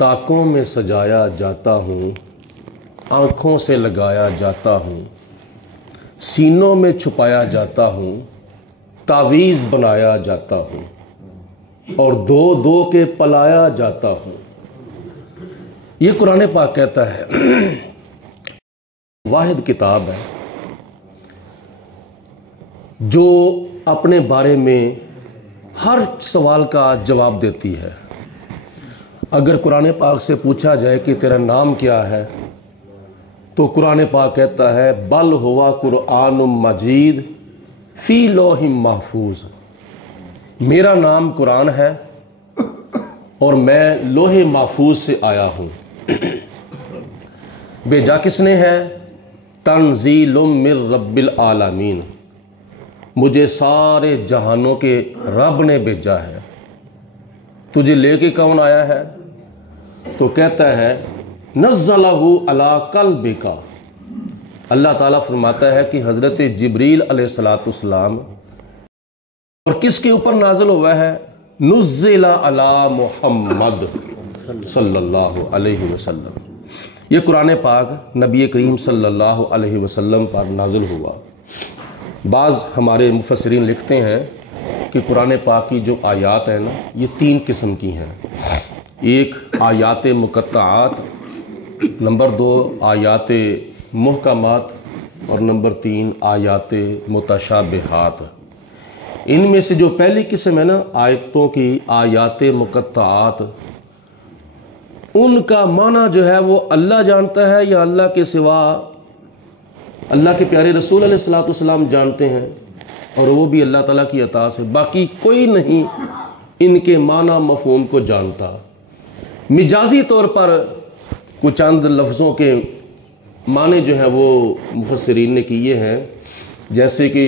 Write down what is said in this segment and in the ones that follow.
ताकों में सजाया जाता हूँ, आँखों से लगाया जाता हूँ, सीनों में छुपाया जाता हूँ, तावीज़ बनाया जाता हूँ और दो दो के पलाया जाता हूँ। ये कुरान पाक कहता है। वाहिद किताब है जो अपने बारे में हर सवाल का जवाब देती है। अगर कुरान पाक से पूछा जाए कि तेरा नाम क्या है, तो कुरान पाक कहता है बल हुवा कुरान मजीद फी लौहिम महफूज। मेरा नाम कुरान है और मैं लोहे महफूज से आया हूँ। भेजा किसने है? तंजीलुम मिर रब्बिल आलमीन। मुझे सारे जहानों के रब ने भेजा है। तुझे लेके कौन आया है? तो कहता है नज़्ज़लहु अला क़ल्बिका। अल्लाह ताला फरमाता है कि हज़रत जिब्रील अलैहिस्सलाम और किसके ऊपर नाज़िल हुआ है? नुज़्ज़िला अला मुहम्मद सल्लल्लाहु अलैहि वसल्लम। ये कुरान पाक नबी करीम सल्लल्लाहु अलैहि वसल्लम पर नाज़िल हुआ। बाज़ हमारे मुफस्सिरीन लिखते हैं कि कुरान पाक की जो आयात है ना, ये 3 किस्म की हैं। एक आयात मुक़त्तआत, नंबर 2 आयात मुहकमात और नंबर 3 आयात मुतशाबिहात। इनमें से जो पहली किस्म है ना आयतों की, आयात मुक़त्तआत, उनका माना जो है वो अल्लाह जानता है या अल्लाह के सिवा अल्लाह के प्यारे रसूल अलैहिस्सलाम जानते हैं, और वो भी अल्लाह ताला की अता से। बाकी कोई नहीं इनके माना मफ़हूम को जानता। मिजाजी तौर पर कुछ चंद लफ्ज़ों के माने जो है वो मुफस्सिरीन ने किए हैं। जैसे कि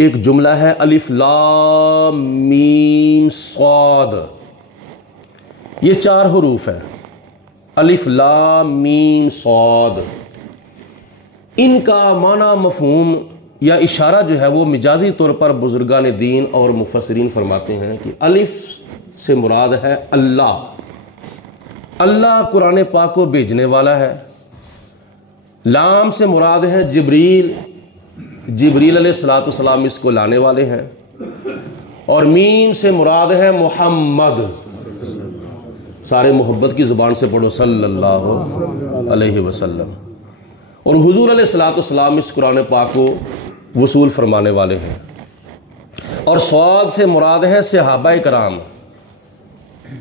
एक जुमला है अलिफ लाम मीम स्वाद, ये 4 हुरूफ है। अलिफ लाम मीम स्वाद, इनका माना मफ़हूम या इशारा जो है वो मिजाजी तौर पर बुजुर्गान दीन और मुफस्सिरीन फरमाते हैं कि अलिफ से मुराद है अल्लाह। अल्लाह कुरान पाक को भेजने वाला है। लाम से मुराद है जिब्रील, जिब्रील अलैहिस्सलाम इसको लाने वाले हैं। और मीम से मुराद है मुहम्मद। सारे मोहब्बत की ज़ुबान से पढ़ो सल्लल्लाहु अलैहि वसल्लम। और हुजूर अलैहिस्सलाम इस कुरान पाक को वसूल फरमाने वाले हैं। और स्वाद से मुराद है सहाबाए कराम,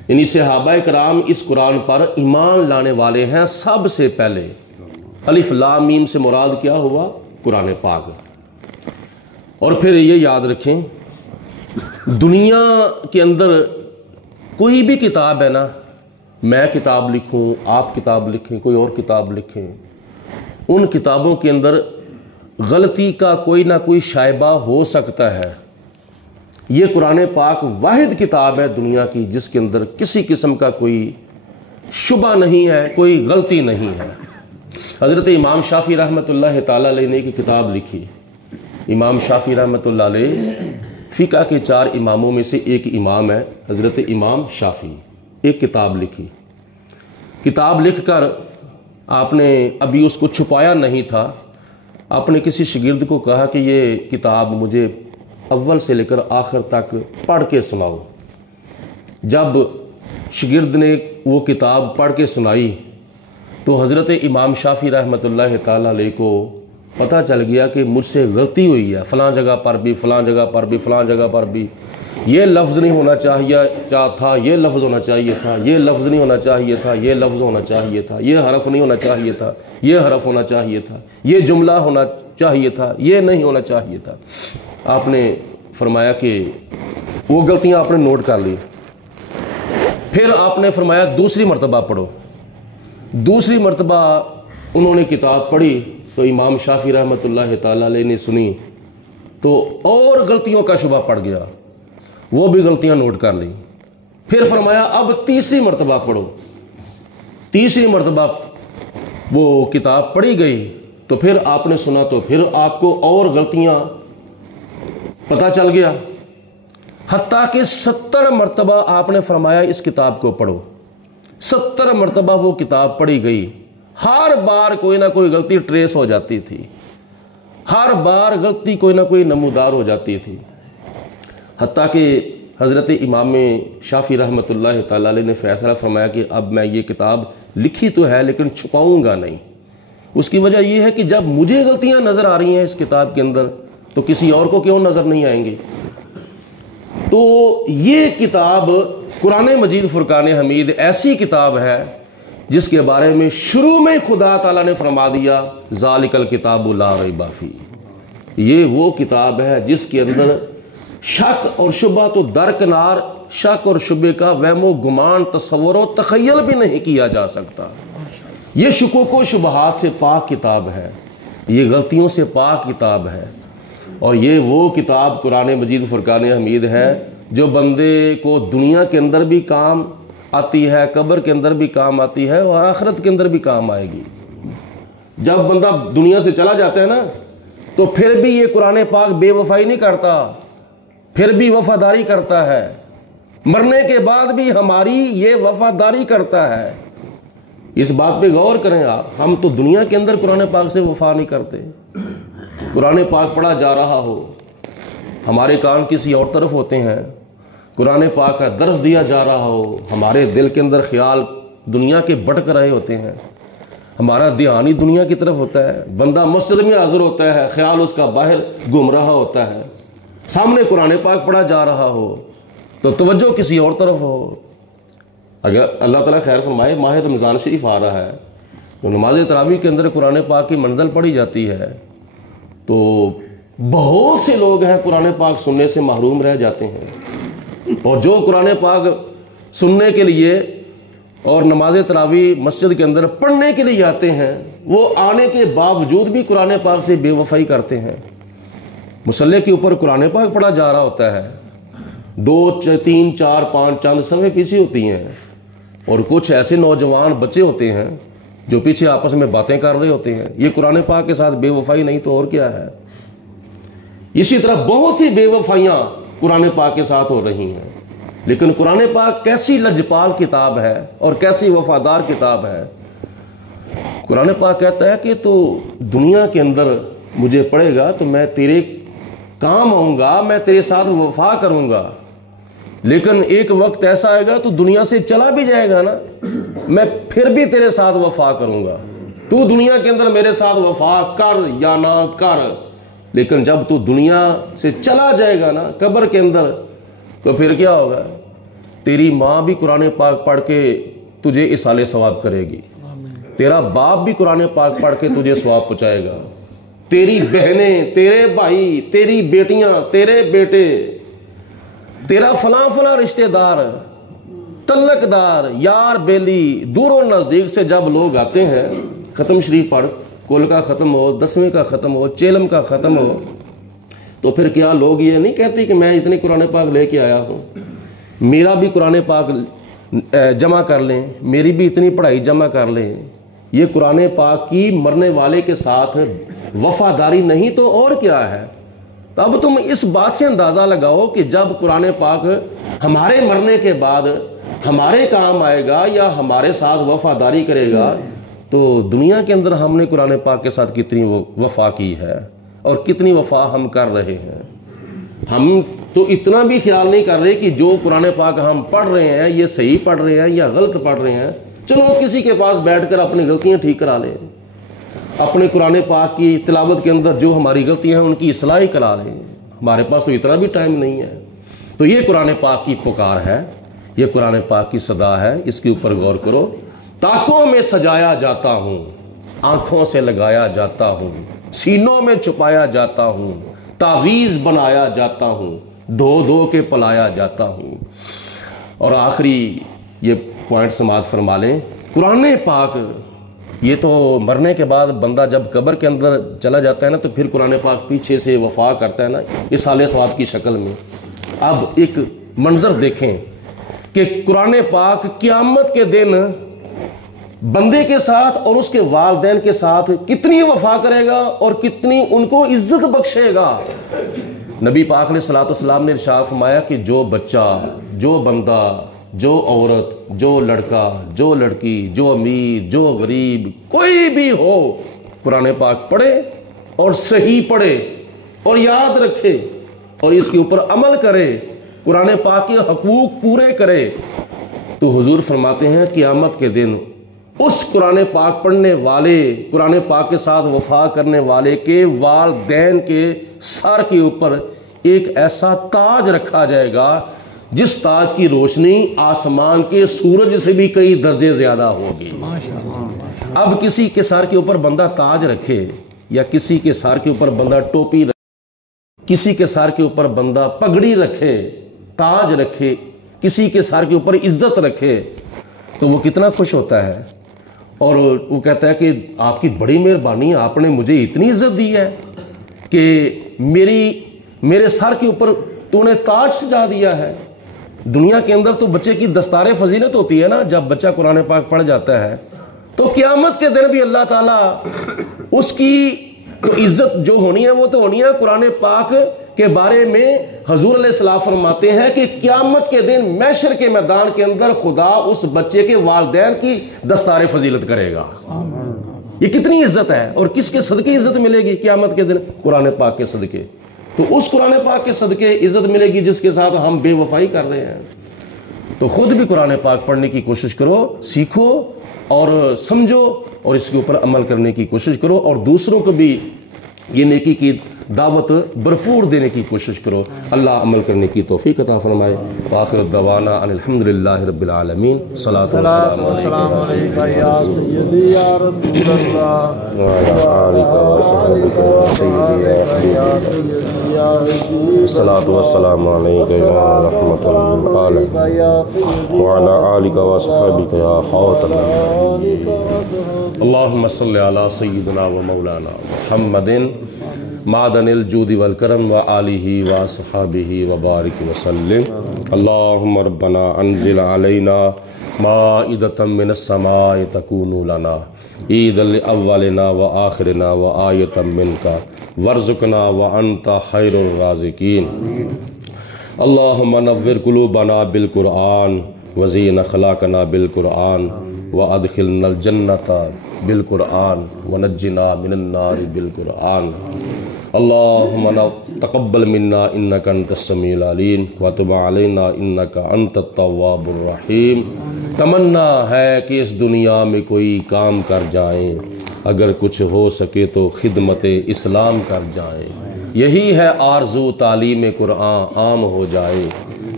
यानी सहाबाए कराम इस कुरान पर ईमान लाने वाले हैं सबसे पहले। अलिफ लाम मीम से मुराद क्या हुआ? कुरान पाक। और फिर ये याद रखें, दुनिया के अंदर कोई भी किताब है ना, मैं किताब लिखूं, आप किताब लिखें, कोई और किताब लिखें, उन किताबों के अंदर गलती का कोई ना कोई शायबा हो सकता है। ये कुरान पाक वाहिद किताब है दुनिया की जिसके अंदर किसी किस्म का कोई शुबा नहीं है, कोई गलती नहीं है। हज़रत इमाम शाफी रहमतुल्लाह ताला अलैह ने एक किताब लिखी। इमाम शाफी रहमतुल्लाह अलैह फ़िक़ह के 4 इमामों में से एक इमाम है हज़रत इमाम शाफी। एक किताब लिखी। किताब लिखकर आपने अभी उसको छुपाया नहीं था। आपने किसी शागिर्द को कहा कि ये किताब मुझे अव्वल से लेकर आखिर तक पढ़ के सुनाओ। जब शागिर्द ने वो किताब पढ़ के सुनाई तो हज़रत इमाम शाफी रहमतुल्लाह ताला अलैह को पता चल गया कि मुझसे गलती हुई है, फ़लाँ जगह पर भी, फ़लाँ जगह पर भी, फ़लाँ जगह पर भी ये लफ्ज़ नहीं होना चाहिए था, ये लफ्ज़ होना चाहिए था, ये लफ्ज़ नहीं होना चाहिए था, ये लफ्ज़ होना चाहिए था, ये हरफ नहीं होना चाहिए था, ये हरफ होना चाहिए था, ये जुमला होना चाहिए था, ये नहीं होना चाहिए था। आपने फरमाया कि वो गलतियाँ आपने नोट कर ली। फिर आपने फरमाया दूसरी मरतबा पढ़ो। दूसरी मरतबा उन्होंने किताब पढ़ी तो इमाम शाफी रहमतुल्लाह ताला अलैह ने सुनी तो और गलतियों का शुबा पड़ गया, वो भी गलतियां नोट कर ली। फिर फरमाया अब तीसरी मरतबा पढ़ो। तीसरी मरतबा वो किताब पढ़ी गई तो फिर आपने सुना तो फिर आपको और गलतियां पता चल गया। हत्ता कि 70 मरतबा आपने फरमाया इस किताब को पढ़ो। 70 मरतबा वो किताब पढ़ी गई, हर बार कोई ना कोई गलती ट्रेस हो जाती थी, हर बार गलती कोई ना कोई नमूदार हो जाती थी। हत्ता कि हज़रत इमाम शाफी रहमतुल्लाह तआला अलैह ने फैसला फरमाया कि अब मैं ये किताब लिखी तो है लेकिन छुपाऊंगा नहीं। उसकी वजह यह है कि जब मुझे गलतियां नज़र आ रही हैं इस किताब के अंदर, तो किसी और को क्यों नज़र नहीं आएंगी। तो ये किताब कुरान मजीद फुरकान हमीद ऐसी किताब है जिसके बारे में शुरू में खुदा ताला ने फरमा दिया, ज़ालिकल किताबु ला रैब फीह। ये वो किताब है जिसके अंदर शक और शुबा तो दरकिनार, शक और शुबे का वहमो गुमान, तसव्वुर और तखय्युल भी नहीं किया जा सकता। ये शुकूक व शुबहात से पाक किताब है, ये गलतियों से पाक किताब है। और ये वो किताब कुरान मजीद फुरकान हमीद है जो बंदे को दुनिया के अंदर भी काम आती है, कब्र के अंदर भी काम आती है और आखिरत के अंदर भी काम आएगी। जब बंदा दुनिया से चला जाता है ना, तो फिर भी ये कुरान पाक बेवफाई नहीं करता, फिर भी वफादारी करता है। मरने के बाद भी हमारी ये वफादारी करता है। इस बात पे गौर करें आप, हम तो दुनिया के अंदर कुरान पाक से वफा नहीं करते। कुरान पाक पढ़ा जा रहा हो, हमारे कान किसी और तरफ होते हैं, कुरान पाक का दर्स दिया जा रहा हो, हमारे दिल के अंदर ख्याल दुनिया के भटक रहे होते हैं, हमारा ध्यान ही दुनिया की तरफ होता है। बंदा मस्जिद में हाजिर होता है, ख्याल उसका बाहर घूम रहा होता है। सामने कुरान पाक पढ़ा जा रहा हो तो तवज्जो किसी और तरफ हो। अगर अल्लाह ताला खैर फरमाए, माह रमज़ान शरीफ आ रहा है, तो नमाज तरावी के अंदर कुरान पाक की मंज़िल पढ़ी जाती है, तो बहुत से लोग हैं कुरान पाक सुनने से महरूम रह जाते हैं। और जो कुरान पाक सुनने के लिए और नमाज तरावी मस्जिद के अंदर पढ़ने के लिए आते हैं, वो आने के बावजूद भी कुरान पाक से बेवफाई करते हैं। मुसल्ले के ऊपर कुरान पाक पढ़ा जा रहा होता है, 2, 3, 4, 5 चंद समय पीछे होती हैं, और कुछ ऐसे नौजवान बच्चे होते हैं जो पीछे आपस में बातें कर रहे होते हैं। ये कुरान पाक के साथ बेवफाई नहीं तो और क्या है। इसी तरह बहुत सी बेवफाइयां कुरान पाक के साथ हो रही हैं। लेकिन कुरान पाक कैसी लजपाल किताब है और कैसी वफादार किताब है। कुरान पाक कहता है कि तो दुनिया के अंदर मुझे पढ़ेगा तो मैं तेरे काम आऊंगा, मैं तेरे साथ वफा करूंगा, लेकिन एक वक्त ऐसा आएगा तो दुनिया से चला भी जाएगा ना, मैं फिर भी तेरे साथ वफा करूंगा। तू दुनिया के अंदर मेरे साथ वफा कर या ना कर, लेकिन जब तू दुनिया से चला जाएगा ना कब्र के अंदर, तो फिर क्या होगा। तेरी माँ भी कुरान पाक पढ़ के तुझे इसाले सवाब करेगी, तेरा बाप भी कुरान पाक पढ़ के तुझे सवाब पहुंचाएगा, तेरी बहनें, तेरे भाई, तेरी बेटियां, तेरे बेटे, तेरा फला फला रिश्तेदार, तल्लकदार, यार बेली, दूरों नजदीक से जब लोग आते हैं, खत्म शरीफ पढ़, कुल का खत्म हो, 10वें का खत्म हो, चेलम का खत्म हो, तो फिर क्या लोग ये नहीं कहते कि मैं इतने कुरान पाक लेके आया हूं, मेरा भी कुरान पाक जमा कर लें, मेरी भी इतनी पढ़ाई जमा कर लें। ये कुरान पाक की मरने वाले के साथ वफादारी नहीं तो और क्या है। तब तुम इस बात से अंदाजा लगाओ कि जब कुरान पाक हमारे मरने के बाद हमारे काम आएगा या हमारे साथ वफादारी करेगा, तो दुनिया के अंदर हमने कुरान पाक के साथ कितनी वफा की है और कितनी वफा हम कर रहे हैं। हम तो इतना भी ख्याल नहीं कर रहे कि जो कुरान पाक हम पढ़ रहे हैं ये सही पढ़ रहे हैं या गलत पढ़ रहे हैं। चलो किसी के पास बैठकर अपनी गलतियां ठीक करा लें, अपने कुरान पाक की तिलावत के अंदर जो हमारी गलतियां हैं उनकी इस्लाह करा लें। हमारे पास तो इतना भी टाइम नहीं है। तो ये कुरान पाक की पुकार है, ये कुरान पाक की सदा है, इसके ऊपर गौर करो। ताकों में सजाया जाता हूँ, आंखों से लगाया जाता हूँ, सीनों में छुपाया जाता हूँ, तावीज़ बनाया जाता हूँ, धो धो के पलाया जाता हूँ। और आखिरी ये पॉइंट समाप्त फरमा लें, कुरान पाक ये तो मरने के बाद बंदा जब कब्र के अंदर चला जाता है ना, तो फिर कुरान पाक पीछे से वफा करता है ना इसाले सवाब की शक्ल में। अब एक मंजर देखें कि कुरान पाक क़यामत के दिन बंदे के साथ और उसके वालिदैन के साथ कितनी वफा करेगा और कितनी उनको इज्जत बख्शेगा। नबी पाक ने सलातो सलाम ने इरशाद फरमाया कि जो बच्चा, जो बंदा, جو عورت، جو لڑکا، جو لڑکی، جو امیر، جو غریب، کوئی بھی ہو، قرآن پاک پڑھے اور صحیح پڑھے اور یاد رکھے اور اس کے اوپر عمل کرے، قرآن پاک کے حقوق پورے کرے، تو حضور فرماتے ہیں قیامت کے دن اس قرآن پاک پڑھنے والے، قرآن پاک کے ساتھ وفا کرنے والے کے والدین کے سر کے اوپر ایک ایسا تاج رکھا جائے گا جس تاج کی روشنی آسمان کے سورج سے بھی کئی درجے زیادہ ہوگی۔ اب کسی کے سر کے اوپر بندہ تاج رکھے یا کسی کے سر کے اوپر بندہ ٹوپی رکھے، کسی کے سر کے اوپر بندہ پگڑی رکھے، تاج رکھے، کسی کے سر کے اوپر عزت رکھے، تو وہ کتنا خوش ہوتا ہے اور وہ کہتا ہے کہ آپ کی بڑی مہربانی، آپ نے مجھے اتنی عزت دی ہے کہ میرے سر کے اوپر تو نے تاج سجا دیا ہے۔ دنیا کے اندر تو بچے کی دستار فضیلت ہوتی ہے نا، جب بچہ قرآن پاک پڑھ جاتا ہے تو قیامت کے دن بھی اللہ تعالیٰ اس کی تو عزت جو ہونی ہے وہ تو ہونی ہے۔ قرآن پاک کے بارے میں حضور علیہ السلام فرماتے ہیں کہ قیامت کے دن محشر کے میدان کے اندر خدا اس بچے کے والدین کی دستار فضیلت کرے گا۔ یہ کتنی عزت ہے اور کس کے صدقے عزت ملے گی قیامت کے دن؟ قرآن پاک کے صدقے۔ تو اس قرآن پاک کے صدقے عزت ملے گی جس کے ساتھ ہم بے وفائی کر رہے ہیں۔ تو خود بھی قرآن پاک پڑھنے کی کوشش کرو، سیکھو اور سمجھو اور اس کے اوپر عمل کرنے کی کوشش کرو، اور دوسروں کو بھی یہ نیکی کی دعوت بھرپور دینے کی کوشش کرو۔ اللہ عمل کرنے کی توفیق عطا فرمائے۔ وآخر الدعوانا ان الحمدللہ رب العالمین۔ صلاۃ والسلام علیکہ یا سیدی یا رسول اللہ وعلی آلک وصحبہ سیدی یا حبیبی۔ صلاۃ والسلام علیکہ یا رحمۃ للعالمین وعلی آلک وصحبہ یا خاتم النبیین۔ اللہم صلی علی سیدنا و مولانا محمد معدن الجود والکرم وآلہ وصحبہ وبارک وسلم۔ اللہم ربنا انزل علینا مائدۃ من السماء تکون لنا عیدا لاولنا وآخرنا وآیۃ منک وارزقنا وانت خیر الرازقین۔ اللہم نور قلوبنا بالقرآن وزین اخلاقنا بالقرآن وادخلنا الجنۃ بالقرآن ونجنا من النار بالقرآن۔ اللہم تقبل منا انک انت السمیع العلیم وتب علینا انک انت التواب الرحیم۔ تمنا ہے کہ اس دنیا میں کوئی کام کر جائیں، اگر کچھ ہو سکے تو خدمت اسلام کر جائیں۔ یہی ہے آرزو تعلیم قرآن عام ہو جائے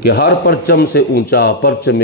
کہ ہر پرچم سے اونچا پرچم